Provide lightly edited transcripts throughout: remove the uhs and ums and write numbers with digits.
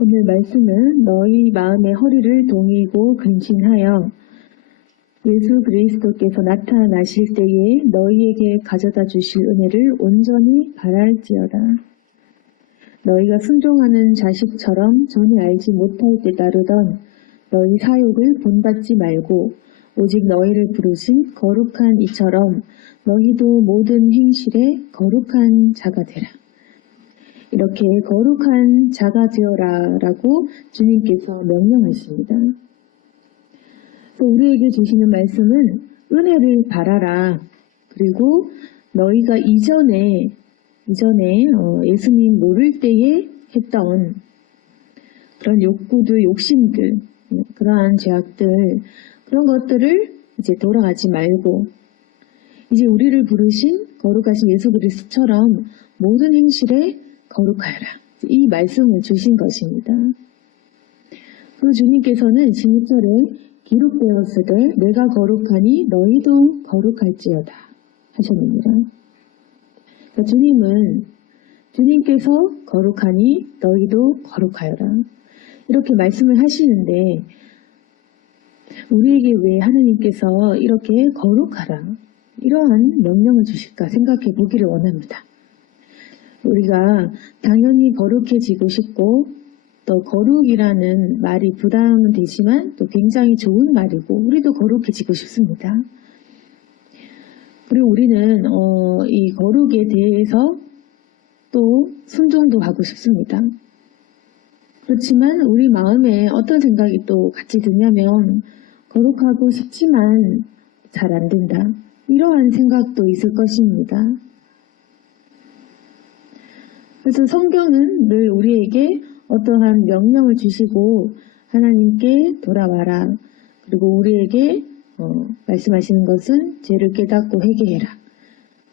오늘 말씀은 너희 마음의 허리를 동이고 근신하여 예수 그리스도께서 나타나실 때에 너희에게 가져다 주실 은혜를 온전히 바랄지어다. 너희가 순종하는 자식처럼 전혀 알지 못할 때 따르던 너희 사욕을 본받지 말고 오직 너희를 부르신 거룩한 이처럼 너희도 모든 행실에 거룩한 자가 되라. 이렇게 거룩한 자가 되어라 라고 주님께서 명령하십니다. 우리에게 주시는 말씀은 은혜를 바라라. 그리고 너희가 이전에 예수님 모를 때에 했던 그런 욕구들, 욕심들, 그러한 죄악들, 그런 것들을 이제 돌아가지 말고 이제 우리를 부르신 거룩하신 예수 그리스도처럼 모든 행실에 거룩하여라. 이 말씀을 주신 것입니다. 그 주님께서는 16절에 기록되었으되 내가 거룩하니 너희도 거룩할지어다 하셨습니다. 그러니까 주님께서 거룩하니 너희도 거룩하여라. 이렇게 말씀을 하시는데 우리에게 왜 하나님께서 이렇게 거룩하라 이러한 명령을 주실까 생각해 보기를 원합니다. 우리가 당연히 거룩해지고 싶고 또 거룩이라는 말이 부담은 되지만 또 굉장히 좋은 말이고 우리도 거룩해지고 싶습니다. 그리고 우리는 이 거룩에 대해서 또 순종도 하고 싶습니다. 그렇지만 우리 마음에 어떤 생각이 또 같이 드냐면 거룩하고 싶지만 잘 안 된다. 이러한 생각도 있을 것입니다. 그래서 성경은 늘 우리에게 어떠한 명령을 주시고 하나님께 돌아와라. 그리고 우리에게 말씀하시는 것은 죄를 깨닫고 회개해라.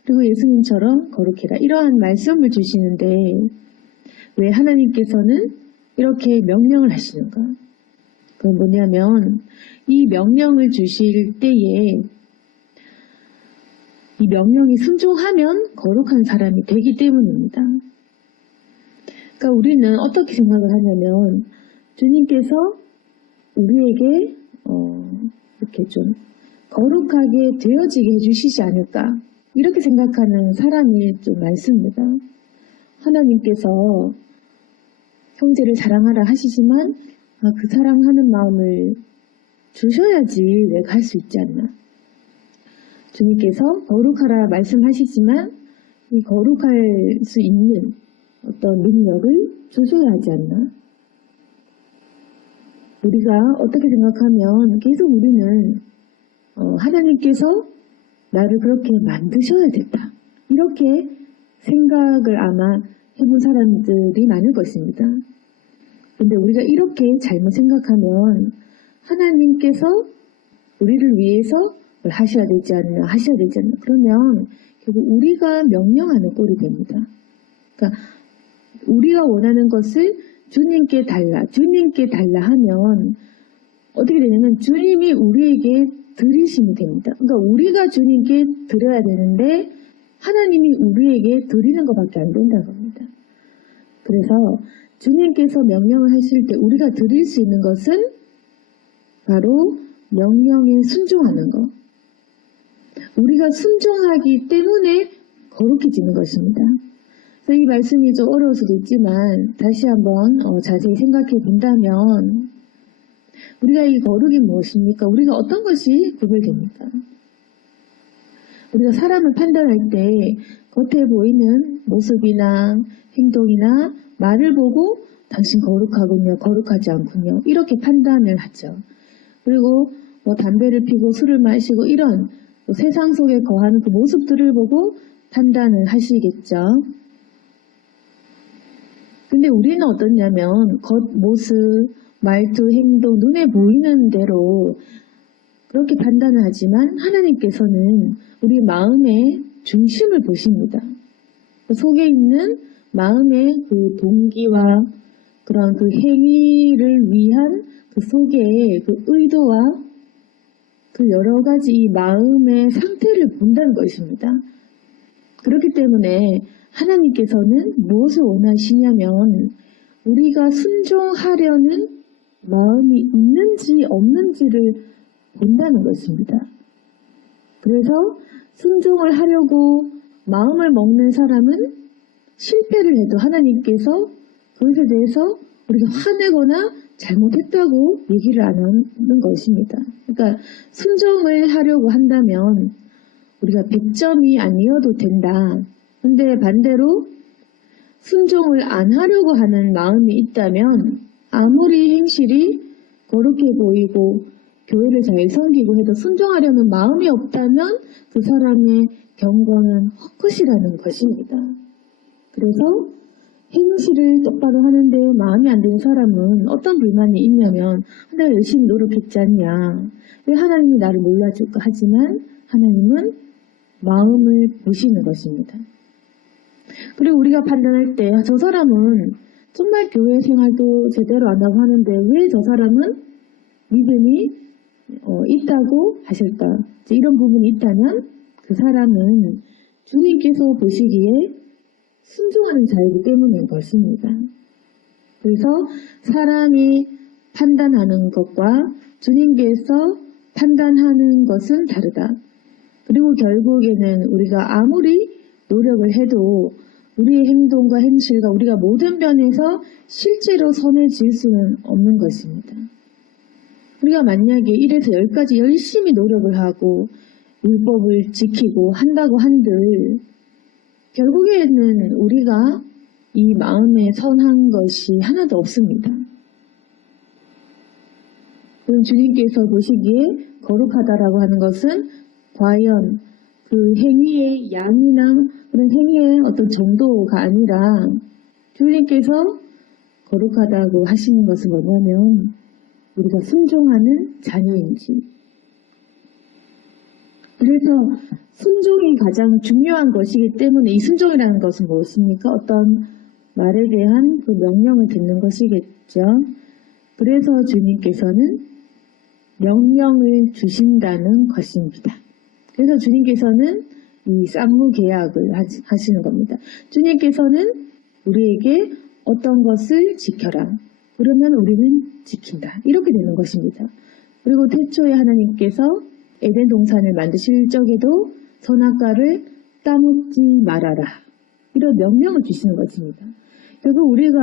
그리고 예수님처럼 거룩해라. 이러한 말씀을 주시는데 왜 하나님께서는 이렇게 명령을 하시는가? 그건 뭐냐면 이 명령을 주실 때에 이 명령이 순종하면 거룩한 사람이 되기 때문입니다. 그러니까 우리는 어떻게 생각을 하냐면 주님께서 우리에게 이렇게 좀 거룩하게 되어지게 해주시지 않을까 이렇게 생각하는 사람이 좀 많습니다. 하나님께서 형제를 사랑하라 하시지만 그 사랑하는 마음을 주셔야지 내가 할 수 있지 않나. 주님께서 거룩하라 말씀하시지만 이 거룩할 수 있는 어떤 능력을 주셔야 하지 않나. 우리가 어떻게 생각하면 계속 우리는 하나님께서 나를 그렇게 만드셔야 된다. 이렇게 생각을 아마 해본 사람들이 많을 것입니다. 근데 우리가 이렇게 잘못 생각하면 하나님께서 우리를 위해서 하셔야 되지 않나, 그러면 결국 우리가 명령하는 꼴이 됩니다. 그러니까 우리가 원하는 것을 주님께 달라 하면 어떻게 되냐면 주님이 우리에게 드리심이 됩니다. 그러니까 우리가 주님께 드려야 되는데 하나님이 우리에게 드리는 것밖에 안 된다는 겁니다. 그래서 주님께서 명령을 하실 때 우리가 드릴 수 있는 것은 바로 명령에 순종하는 것. 우리가 순종하기 때문에 거룩해지는 것입니다. 이 말씀이 좀 어려울 수도 있지만 다시 한번 자세히 생각해 본다면 우리가 이 거룩이 무엇입니까? 우리가 어떤 것이 구별됩니까? 우리가 사람을 판단할 때 겉에 보이는 모습이나 행동이나 말을 보고 당신 거룩하군요, 거룩하지 않군요 이렇게 판단을 하죠. 그리고 담배를 피고 술을 마시고 이런 세상 속에 거하는 그 모습들을 보고 판단을 하시겠죠. 근데 우리는 어떠냐면 겉모습, 말투, 행동, 눈에 보이는 대로 그렇게 판단을 하지만 하나님께서는 우리 마음의 중심을 보십니다. 그 속에 있는 마음의 그 동기와 그런 그 행위를 위한 그 속에 그 의도와 그 여러 가지 이 마음의 상태를 본다는 것입니다. 그렇기 때문에 하나님께서는 무엇을 원하시냐면 우리가 순종하려는 마음이 있는지 없는지를 본다는 것입니다. 그래서 순종을 하려고 마음을 먹는 사람은 실패를 해도 하나님께서 그것에 대해서 우리가 화내거나 잘못했다고 얘기를 안 하는 것입니다. 그러니까 순종을 하려고 한다면 우리가 100점이 아니어도 된다. 근데 반대로 순종을 안 하려고 하는 마음이 있다면 아무리 행실이 거룩해 보이고 교회를 잘 섬기고 해도 순종하려는 마음이 없다면 그 사람의 경건은 헛것이라는 것입니다. 그래서 행실을 똑바로 하는데 마음이 안 드는 사람은 어떤 불만이 있냐면 내가 열심히 노력했지 않냐. 왜 하나님이 나를 몰라줄까. 하지만 하나님은 마음을 보시는 것입니다. 그리고 우리가 판단할 때 저 사람은 정말 교회 생활도 제대로 안 하고 하는데 왜 저 사람은 믿음이 있다고 하실까? 이런 부분이 있다면 그 사람은 주님께서 보시기에 순종하는 자이기 때문인 것입니다. 그래서 사람이 판단하는 것과 주님께서 판단하는 것은 다르다. 그리고 결국에는 우리가 아무리 노력을 해도 우리의 행동과 행실과 우리가 모든 면에서 실제로 선해질 수는 없는 것입니다. 우리가 만약에 1에서 10까지 열심히 노력을 하고 율법을 지키고 한다고 한들 결국에는 우리가 이 마음에 선한 것이 하나도 없습니다. 그럼 주님께서 보시기에 거룩하다라고 하는 것은 과연 그 행위의 양이나 그런 행위의 어떤 정도가 아니라 주님께서 거룩하다고 하시는 것은 뭐냐면 우리가 순종하는 자녀인지. 그래서 순종이 가장 중요한 것이기 때문에 이 순종이라는 것은 무엇입니까? 어떤 말에 대한 그 명령을 듣는 것이겠죠. 그래서 주님께서는 명령을 주신다는 것입니다. 그래서 주님께서는 이 쌍무계약을 하시는 겁니다. 주님께서는 우리에게 어떤 것을 지켜라. 그러면 우리는 지킨다. 이렇게 되는 것입니다. 그리고 태초에 하나님께서 에덴 동산을 만드실 적에도 선악과를 따먹지 말아라. 이런 명령을 주시는 것입니다. 결국 우리가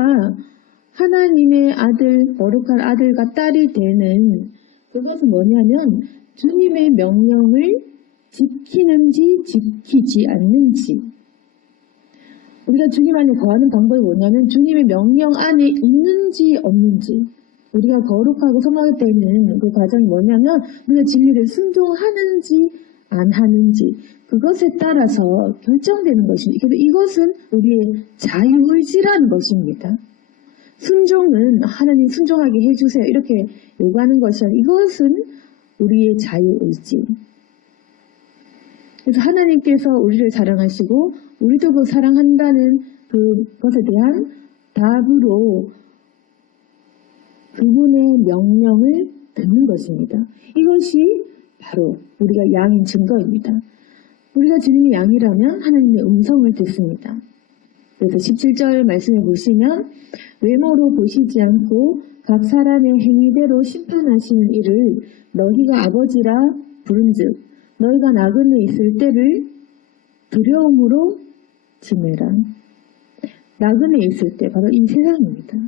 하나님의 아들, 거룩한 아들과 딸이 되는 그것은 뭐냐면 주님의 명령을 지키는지 지키지 않는지. 우리가 주님 안에 거하는 방법이 뭐냐면 주님의 명령 안에 있는지 없는지. 우리가 거룩하고 성하게 되는 그 과정이 뭐냐면 우리가 진리를 순종하는지 안 하는지 그것에 따라서 결정되는 것입니다. 그래서 이것은 우리의 자유의지라는 것입니다. 순종은 하나님 순종하게 해주세요 이렇게 요구하는 것이 아니라 이것은 우리의 자유의지. 그래서 하나님께서 우리를 사랑하시고 우리도 그 사랑한다는 그것에 대한 답으로 그분의 명령을 듣는 것입니다. 이것이 바로 우리가 양인 증거입니다. 우리가 주님의 양이라면 하나님의 음성을 듣습니다. 그래서 17절 말씀을 보시면 외모로 보시지 않고 각 사람의 행위대로 심판하시는 이를 너희가 아버지라 부른즉 너희가 나그네 있을 때를 두려움으로 지내라. 나그네 있을 때 바로 이 세상입니다.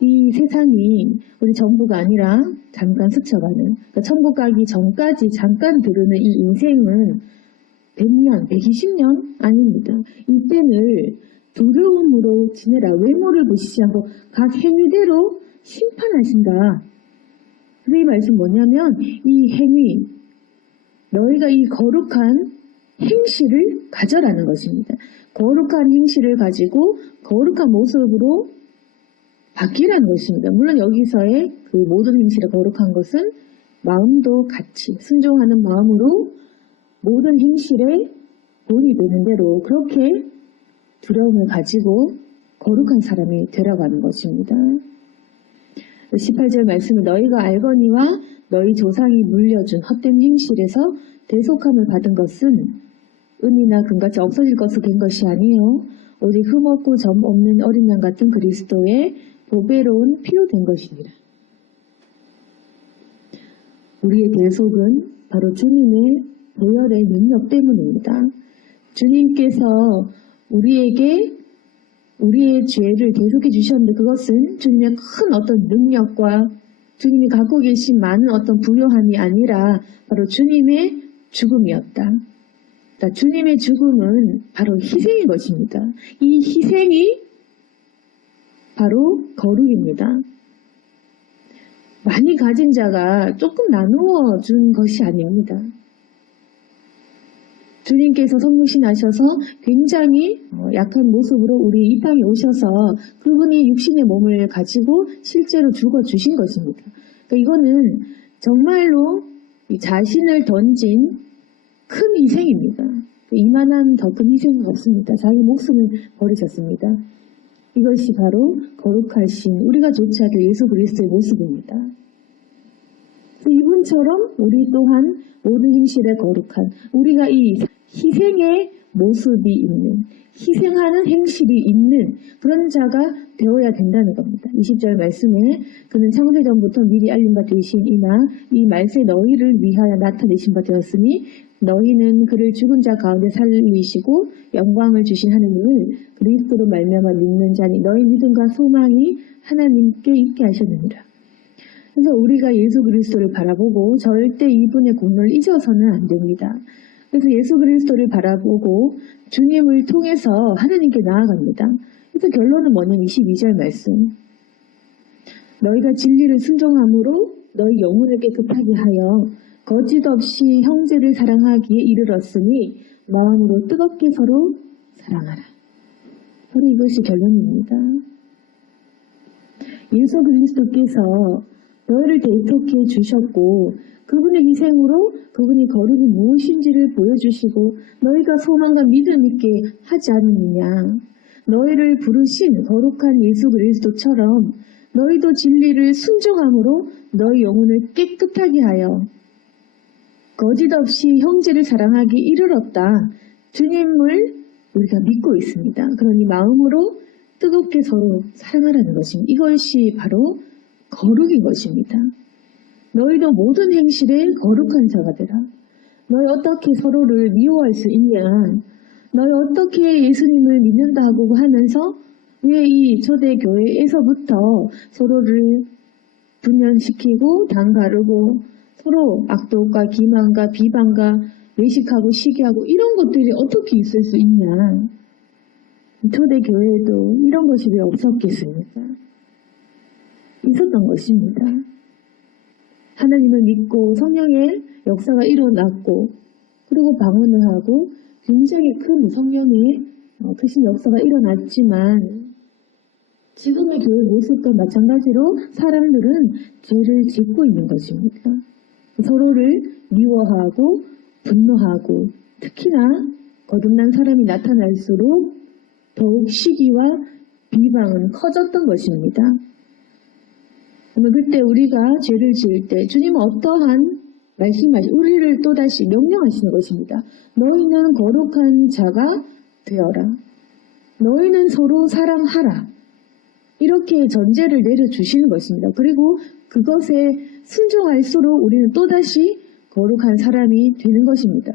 이 세상이 우리 전부가 아니라 잠깐 스쳐가는 그러니까 천국 가기 전까지 잠깐 들으는 이 인생은 100년, 120년 아닙니다. 이때를 두려움으로 지내라. 외모를 보시지 않고 각 행위대로 심판하신다. 그래서 이 말씀 뭐냐면 이 행위 너희가 이 거룩한 행실을 가져라는 것입니다. 거룩한 행실을 가지고 거룩한 모습으로 바뀌라는 것입니다. 물론 여기서의 그 모든 행실의 거룩한 것은 마음도 같이 순종하는 마음으로 모든 행실에 본이 되는 대로 그렇게 두려움을 가지고 거룩한 사람이 되라고 것입니다. 18절 말씀은 너희가 알거니와 너희 조상이 물려준 헛된 행실에서 대속함을 받은 것은 은이나 금같이 없어질 것으로 된 것이 아니요 오직 흠없고 점 없는 어린 양 같은 그리스도의 보배로운 피로 된 것입니다. 우리의 대속은 바로 주님의 보혈의 능력 때문입니다. 주님께서 우리에게 우리의 죄를 대속해 주셨는데 그것은 주님의 큰 어떤 능력과 주님이 갖고 계신 많은 어떤 부요함이 아니라 바로 주님의 죽음이었다. 그러니까 주님의 죽음은 바로 희생인 것입니다. 이 희생이 바로 거룩입니다. 많이 가진 자가 조금 나누어 준 것이 아닙니다. 주님께서 성육신하셔서 굉장히 약한 모습으로 우리 이 땅에 오셔서 그분이 육신의 몸을 가지고 실제로 죽어주신 것입니다. 그러니까 이거는 정말로 자신을 던진 큰 희생입니다. 이만한 더 큰 희생은 없습니다. 자기 목숨을 버리셨습니다. 이것이 바로 거룩하신 우리가 조차 될 예수 그리스도의 모습입니다. 이분처럼 우리 또한 모든 행실에 거룩한 우리가 이 희생의 모습이 있는 희생하는 행실이 있는 그런 자가 되어야 된다는 겁니다. 20절 말씀에 그는 창세전부터 미리 알린 바 되시니나 이 말세 너희를 위하여 나타내신 바 되었으니 너희는 그를 죽은 자 가운데 살리시고 영광을 주신 하느님을 그리스도로 말미암아 믿는 자니 너희 믿음과 소망이 하나님께 있게 하셨느니라. 그래서 우리가 예수 그리스도를 바라보고 절대 이분의 공로를 잊어서는 안 됩니다. 그래서 예수 그리스도를 바라보고 주님을 통해서 하나님께 나아갑니다. 그래서 결론은 뭐냐면 22절 말씀. 너희가 진리를 순종함으로 너희 영혼을 깨끗하게 하여 거짓 없이 형제를 사랑하기에 이르렀으니 마음으로 뜨겁게 서로 사랑하라. 바로 이것이 결론입니다. 예수 그리스도께서 너희를 대속해 주셨고 그분의 희생으로 그분이 거룩이 무엇인지를 보여주시고 너희가 소망과 믿음 있게 하지 않느냐. 너희를 부르신 거룩한 예수 그리스도처럼 너희도 진리를 순종함으로 너희 영혼을 깨끗하게 하여 거짓 없이 형제를 사랑하기 이르렀다. 주님을 우리가 믿고 있습니다. 그러니 마음으로 뜨겁게 서로 사랑하라는 것입니다. 이것이 바로 거룩인 것입니다. 너희도 모든 행실에 거룩한 자가 되라. 너희 어떻게 서로를 미워할 수 있냐. 너희 어떻게 예수님을 믿는다고 하면서 왜 이 초대교회에서부터 서로를 분열시키고 당가르고 서로 악독과 기만과 비방과 외식하고 시기하고 이런 것들이 어떻게 있을 수 있냐. 초대교회에도 이런 것이 왜 없었겠습니까? 있었던 것입니다. 하나님을 믿고 성령의 역사가 일어났고 그리고 방언을 하고 굉장히 큰 성령의 크신 역사가 일어났지만 지금의 교회 모습과 마찬가지로 사람들은 죄를 짓고 있는 것입니다. 서로를 미워하고 분노하고 특히나 거듭난 사람이 나타날수록 더욱 시기와 비방은 커졌던 것입니다. 그때 우리가 죄를 지을 때 주님은 어떠한 말씀하시 우리를 또다시 명령하시는 것입니다. 너희는 거룩한 자가 되어라. 너희는 서로 사랑하라. 이렇게 전제를 내려주시는 것입니다. 그리고 그것에 순종할수록 우리는 또다시 거룩한 사람이 되는 것입니다.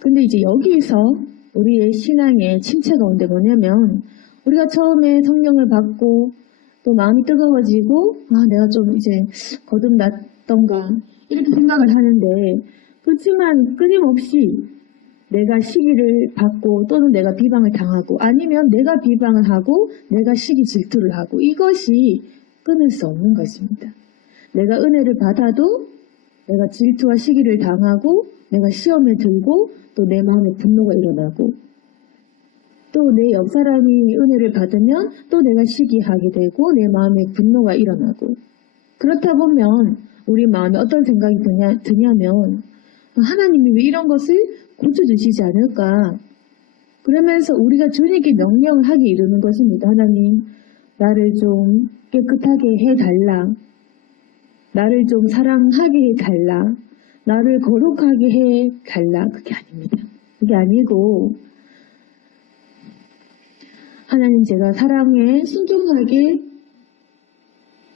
근데 이제 여기에서 우리의 신앙의 침체가 온데 뭐냐면 우리가 처음에 성령을 받고 또 마음이 뜨거워지고 내가 좀 이제 거듭났던가 이렇게 생각을 하는데 그렇지만 끊임없이 내가 시기를 받고 또는 내가 비방을 당하고 아니면 내가 비방을 하고 내가 시기 질투를 하고 이것이 끊을 수 없는 것입니다. 내가 은혜를 받아도 내가 질투와 시기를 당하고 내가 시험에 들고 또 내 마음에 분노가 일어나고 또 내 옆 사람이 은혜를 받으면 또 내가 시기하게 되고 내 마음에 분노가 일어나고 그렇다 보면 우리 마음에 어떤 생각이 드냐면 하나님이 왜 이런 것을 고쳐주시지 않을까 그러면서 우리가 주님께 명령을 하기 이르는 것입니다. 하나님 나를 좀 깨끗하게 해달라. 나를 좀 사랑하게 해달라. 나를 거룩하게 해달라. 그게 아닙니다. 그게 아니고 하나님 제가 사랑에 순종하게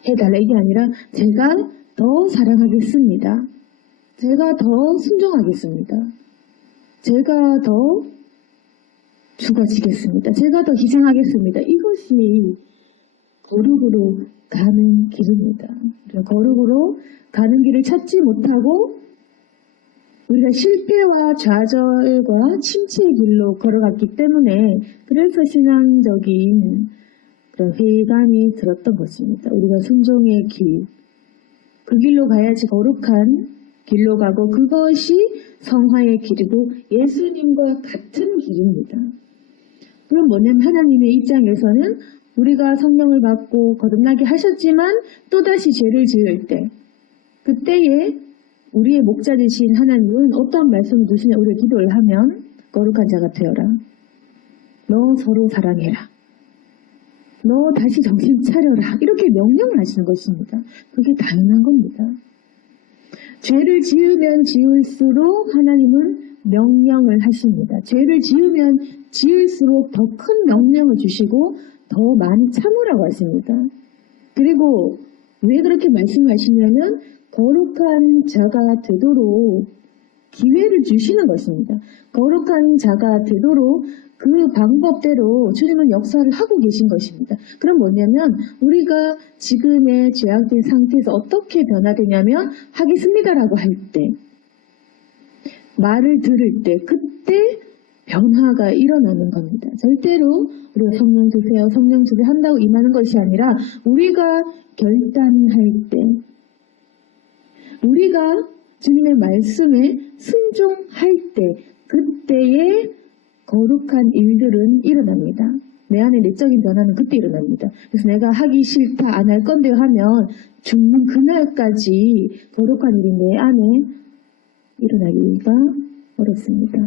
해달라 이게 아니라 제가 더 사랑하겠습니다. 제가 더 순종하겠습니다. 제가 더 죽어지겠습니다. 제가 더 희생하겠습니다. 이것이 거룩으로 가는 길입니다. 거룩으로 가는 길을 찾지 못하고 우리가 실패와 좌절과 침체의 길로 걸어갔기 때문에 그래서 신앙적인 그런 회의감이 들었던 것입니다. 우리가 순종의 길, 그 길로 가야지 거룩한 길로 가고 그것이 성화의 길이고 예수님과 같은 길입니다. 그럼 뭐냐면 하나님의 입장에서는 우리가 성령을 받고 거듭나게 하셨지만 또다시 죄를 지을 때 그때에 우리의 목자 되신 하나님은 어떤 말씀을 주시냐 우리가 기도를 하면 거룩한 자가 되어라. 너 서로 사랑해라. 너 다시 정신 차려라. 이렇게 명령을 하시는 것입니다. 그게 당연한 겁니다. 죄를 지으면 지을수록 하나님은 명령을 하십니다. 죄를 지으면 지을수록 더 큰 명령을 주시고 더 많이 참으라고 하십니다. 그리고 왜 그렇게 말씀하시냐면 거룩한 자가 되도록 기회를 주시는 것입니다. 거룩한 자가 되도록 그 방법대로 주님은 역사를 하고 계신 것입니다. 그럼 뭐냐면 우리가 지금의 죄악된 상태에서 어떻게 변화되냐면 하겠습니다라고 할 때, 말을 들을 때 그때 변화가 일어나는 겁니다. 절대로 우리가 성령 주세요, 성령 주세요 한다고 임하는 것이 아니라 우리가 결단할 때 우리가 주님의 말씀에 순종할 때 그때의 거룩한 일들은 일어납니다. 내 안에 내적인 변화는 그때 일어납니다. 그래서 내가 하기 싫다 안 할 건데요 하면 죽는 그날까지 거룩한 일이 내 안에 일어나기가 어렵습니다.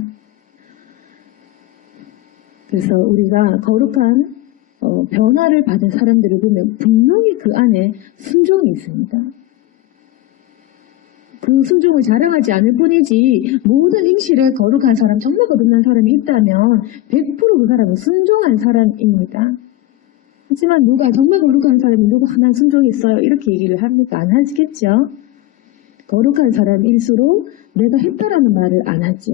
그래서 우리가 거룩한 변화를 받은 사람들을 보면 분명히 그 안에 순종이 있습니다. 그 순종을 자랑하지 않을 뿐이지 모든 행실에 거룩한 사람, 정말 거듭난 사람이 있다면 100% 그 사람은 순종한 사람입니다. 하지만 누가 정말 거룩한 사람이 누구 하나 순종했어요 이렇게 얘기를 합니까? 안 하시겠죠? 거룩한 사람일수록 내가 했다라는 말을 안 하죠.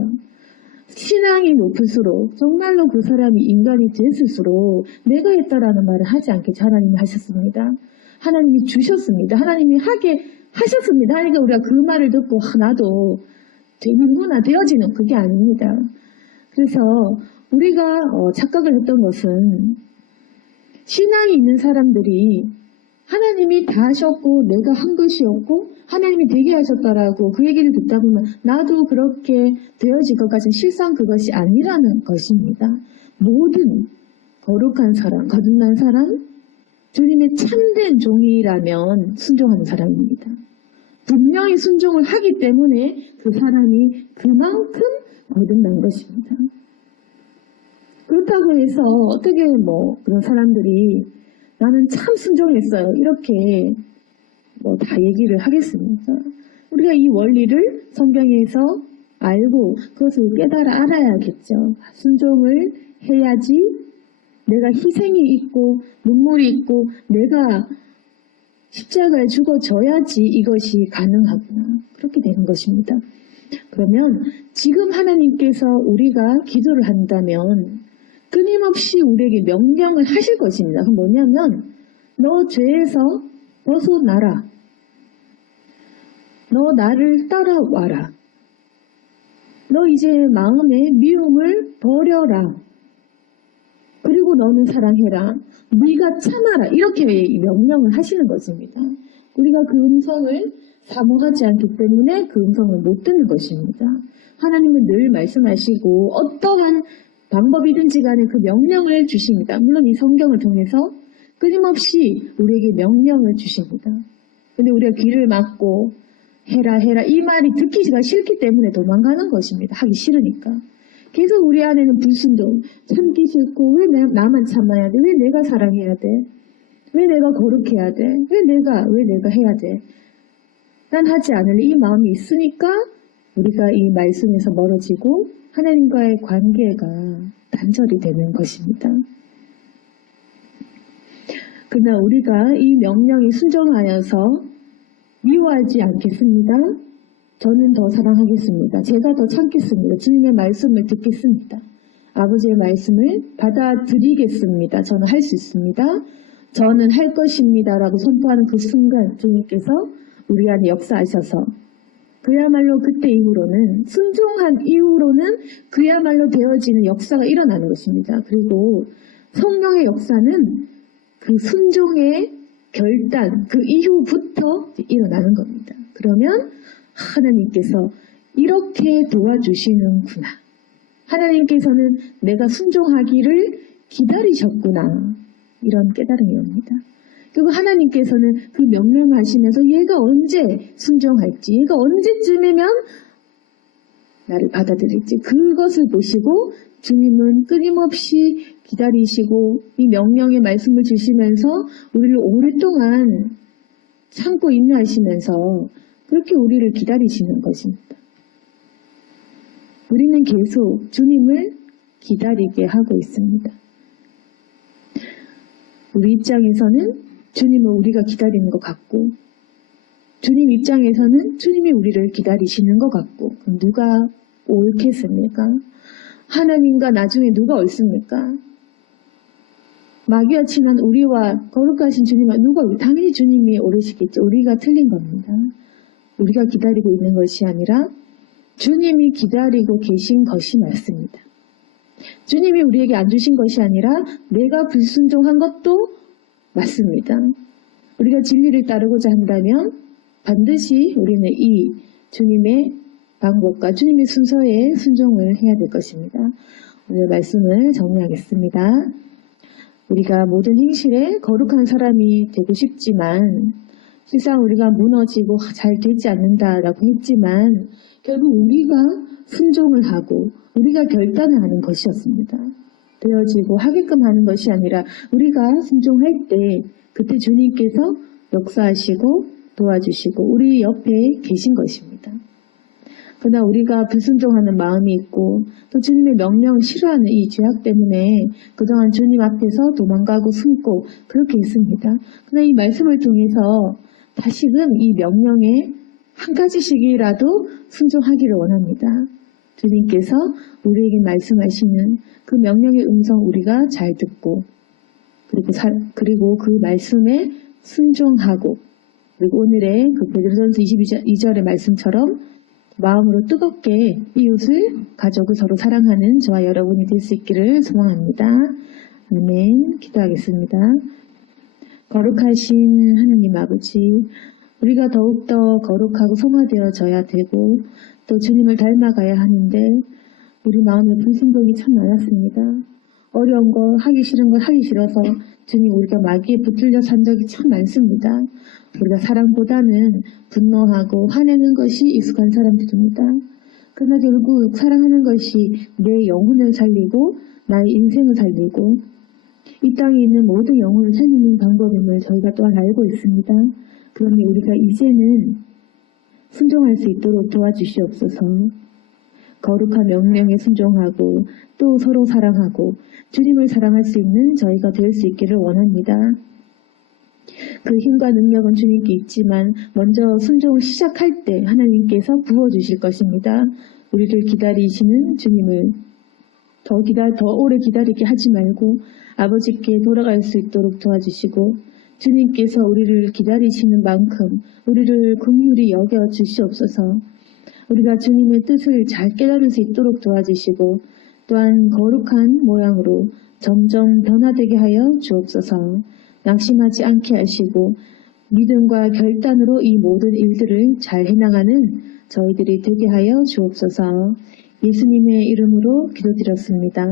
신앙이 높을수록 정말로 그 사람이 인간이 됐을수록 내가 했다라는 말을 하지 않겠죠. 하나님이 하셨습니다. 하나님이 주셨습니다. 하나님이 하게 하셨습니다. 그러니까 우리가 그 말을 듣고 나도 되는구나 되어지는 그게 아닙니다. 그래서 우리가 착각을 했던 것은 신앙이 있는 사람들이 하나님이 다 하셨고 내가 한 것이었고 하나님이 되게 하셨다라고 그 얘기를 듣다 보면 나도 그렇게 되어질 것 같은 실상 그것이 아니라는 것입니다. 모든 거룩한 사람, 거듭난 사람, 주님의 참된 종이라면 순종하는 사람입니다. 분명히 순종을 하기 때문에 그 사람이 그만큼 거듭난 것입니다. 그렇다고 해서 어떻게 그런 사람들이 나는 참 순종했어요 이렇게 다 얘기를 하겠습니까? 우리가 이 원리를 성경에서 알고 그것을 깨달아 알아야겠죠. 순종을 해야지 내가 희생이 있고 눈물이 있고 내가 십자가에 죽어져야지 이것이 가능하구나. 그렇게 되는 것입니다. 그러면 지금 하나님께서 우리가 기도를 한다면 끊임없이 우리에게 명령을 하실 것입니다. 그럼 뭐냐면 너 죄에서 벗어나라. 너 나를 따라와라. 너 이제 마음의 미움을 버려라. 그리고 너는 사랑해라. 네가 참아라. 이렇게 명령을 하시는 것입니다. 우리가 그 음성을 사모하지 않기 때문에 그 음성을 못 듣는 것입니다. 하나님은 늘 말씀하시고 어떠한 방법이든지 간에 그 명령을 주십니다. 물론 이 성경을 통해서 끊임없이 우리에게 명령을 주십니다. 근데 우리가 귀를 막고 해라 이 말이 듣기가 싫기 때문에 도망가는 것입니다. 하기 싫으니까. 계속 우리 안에는 불순종, 참기 싫고 왜 나만 참아야 돼? 왜 내가 사랑해야 돼? 왜 내가 거룩해야 돼? 왜 내가 해야 돼? 난 하지 않을래. 이 마음이 있으니까 우리가 이 말씀에서 멀어지고 하나님과의 관계가 단절이 되는 것입니다. 그러나 우리가 이 명령에 순종하여서 미워하지 않겠습니다. 저는 더 사랑하겠습니다. 제가 더 참겠습니다. 주님의 말씀을 듣겠습니다. 아버지의 말씀을 받아들이겠습니다. 저는 할 수 있습니다. 저는 할 것입니다. 라고 선포하는 그 순간 주님께서 우리 안에 역사하셔서 그야말로 그때 이후로는 순종한 이후로는 그야말로 되어지는 역사가 일어나는 것입니다. 그리고 성령의 역사는 그 순종의 결단 그 이후부터 일어나는 겁니다. 그러면 하나님께서 이렇게 도와주시는구나. 하나님께서는 내가 순종하기를 기다리셨구나. 이런 깨달음이 옵니다. 그리고 하나님께서는 그 명령하시면서 얘가 언제 순종할지, 얘가 언제쯤이면 나를 받아들일지 그것을 보시고 주님은 끊임없이 기다리시고 이 명령의 말씀을 주시면서 우리를 오랫동안 참고 인내하시면서 그렇게 우리를 기다리시는 것입니다. 우리는 계속 주님을 기다리게 하고 있습니다. 우리 입장에서는 주님을 우리가 기다리는 것 같고 주님 입장에서는 주님이 우리를 기다리시는 것 같고 그럼 누가 옳겠습니까? 하나님과 나중에 누가 옳습니까? 마귀와 친한 우리와 거룩하신 주님과 누가 당연히 주님이 옳으시겠죠. 우리가 틀린 겁니다. 우리가 기다리고 있는 것이 아니라 주님이 기다리고 계신 것이 맞습니다. 주님이 우리에게 안 주신 것이 아니라 내가 불순종한 것도 맞습니다. 우리가 진리를 따르고자 한다면 반드시 우리는 이 주님의 방법과 주님의 순서에 순종을 해야 될 것입니다. 오늘 말씀을 정리하겠습니다. 우리가 모든 행실에 거룩한 사람이 되고 싶지만 실상 우리가 무너지고 잘 되지 않는다라고 했지만 결국 우리가 순종을 하고 우리가 결단을 하는 것이었습니다. 되어지고 하게끔 하는 것이 아니라 우리가 순종할 때 그때 주님께서 역사하시고 도와주시고 우리 옆에 계신 것입니다. 그러나 우리가 불순종하는 마음이 있고 또 주님의 명령을 싫어하는 이 죄악 때문에 그동안 주님 앞에서 도망가고 숨고 그렇게 있습니다. 그러나 이 말씀을 통해서 다시금 이 명령에 한 가지씩이라도 순종하기를 원합니다. 주님께서 우리에게 말씀하시는 그 명령의 음성 우리가 잘 듣고 그리고 그 말씀에 순종하고 그리고 오늘의 그 베드로전서 22절의 말씀처럼 마음으로 뜨겁게 이웃을 가족을 서로 사랑하는 저와 여러분이 될 수 있기를 소망합니다. 아멘. 기도하겠습니다. 거룩하신 하나님 아버지, 우리가 더욱더 거룩하고 성화되어져야 되고 또 주님을 닮아가야 하는데 우리 마음에 불순종이 참 많았습니다. 어려운 거 하기 싫은 거 하기 싫어서 주님 우리가 마귀에 붙들려 산 적이 참 많습니다. 우리가 사랑보다는 분노하고 화내는 것이 익숙한 사람들입니다. 그러나 결국 사랑하는 것이 내 영혼을 살리고 나의 인생을 살리고 이 땅에 있는 모든 영혼을 살리는 방법임을 저희가 또한 알고 있습니다. 그러니 우리가 이제는 순종할 수 있도록 도와주시옵소서. 거룩한 명령에 순종하고 또 서로 사랑하고 주님을 사랑할 수 있는 저희가 될 수 있기를 원합니다. 그 힘과 능력은 주님께 있지만 먼저 순종을 시작할 때 하나님께서 부어주실 것입니다. 우리를 기다리시는 주님을 더 오래 기다리게 하지 말고 아버지께 돌아갈 수 있도록 도와주시고 주님께서 우리를 기다리시는 만큼 우리를 긍휼히 여겨 주시옵소서. 우리가 주님의 뜻을 잘 깨달을 수 있도록 도와주시고 또한 거룩한 모양으로 점점 변화되게 하여 주옵소서. 낙심하지 않게 하시고 믿음과 결단으로 이 모든 일들을 잘 해나가는 저희들이 되게 하여 주옵소서. 예수님의 이름으로 기도드렸습니다.